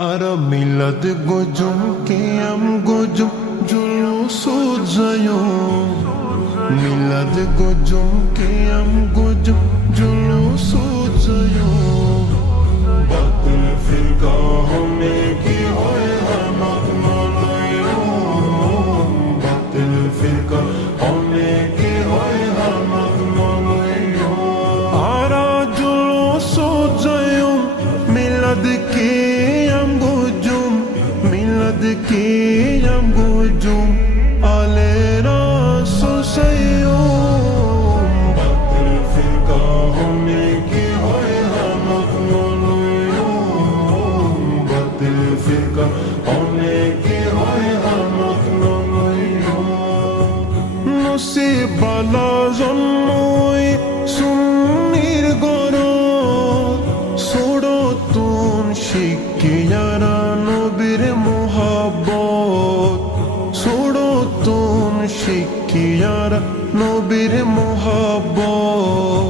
Ara milad gojum qiyam gojum julus zayum milad gojum qiyam gojum julus zayum batil firqa hame ki hoy hamak malayum batil firqa hame ki hoy hamak malayum ara julus zayum milad qiyam gojum milad qiyam gojum ale rasul sayyum batil firqa hame ki hoy hamak malayum batil firqa hame ki hoy hamak malayum nasib bala jannoi sunnir goro sodotun shikkiyara nobir mohabbot sodotun shikkiyara nobir mohabbot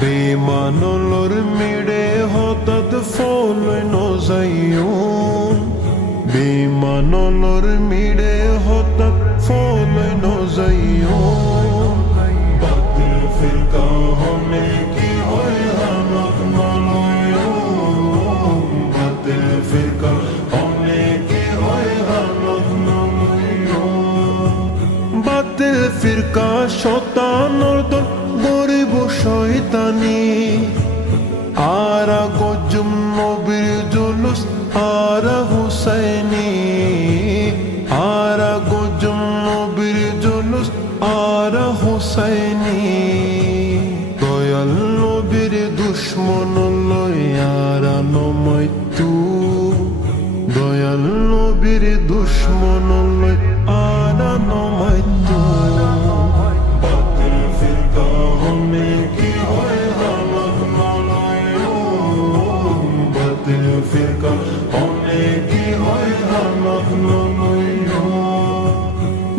bemanolor mide hotat foloi no zayum bemanolor mide hotat foloi no zayum batil firqa hame ki hoy hamak malayum batil firqa hame ki hoy hamak malayum batil firqa shaitanor dol গরিব শয়তানি আরা গজুম নবীর জুলুস আরা হুসাইনি আরা গজুম নবীর জুলুস আরা হুসাইনি দয়াল নবীর দুশ্মন লই আরা নময়তু দয়াল নবীর দুশ্মন লই আরা নময়তু firqa hame ki hoy hamak malayum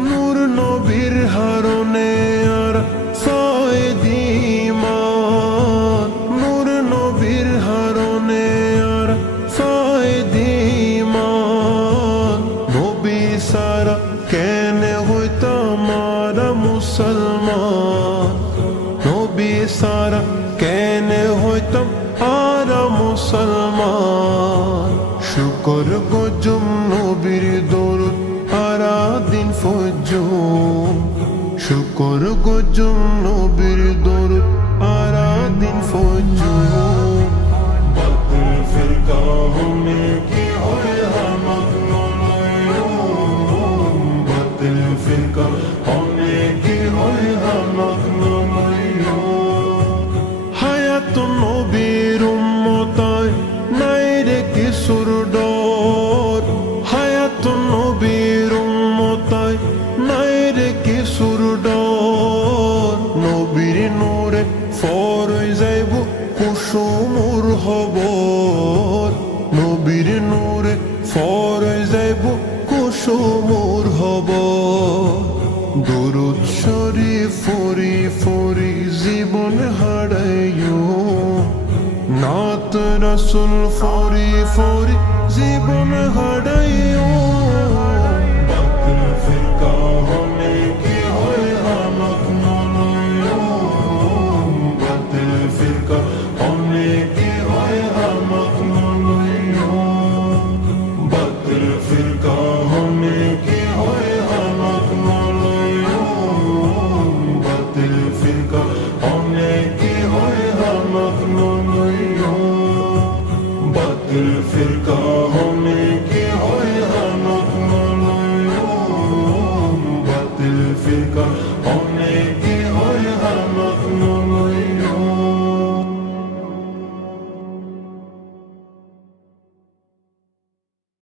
nur nobir harone ar faidi man nur nobir harone ar faidi man nobi sara kene hoita mara musalman nobi sara kene hoita ara musalman শুকর গজুম নবীর দরুদ আরা দিন ফজুম শুকর গজুম নবীর দরুদ আরা দিন ফজুম বাতিল ফিরকা হমে কি হয় হামাক মালায়ুম বাতিল ফিরকা হমে কি হয় হামাক মালায়ুম হায়াতুন নবীর উম্মতায় নাই রে কিছুর ডর হায়াতুন নবীর উম্মতায় নাই রে কিছুর ডর নবীর নূরে ফরই যাইব কুসুমুর হবর নবীর নূরে ফরই যাইব কুসুমুর হবর দরুদ শরীফ ফরি ফরি জীবন হারাইও নাত রাসূল ফরি ফরি জীবন হারাইও বাতিল ফিরকা হমে কি হয় হামাক মালায়ুম বাতিল ফিরকা হমে কি হয় হামাক মালায়ুম বাতিল ফিরকা হমে কি হয় হামাক মালায়ুম বাতিল ফিরকা হমে কি হয় হামাক মালায়ুম batil firqa hame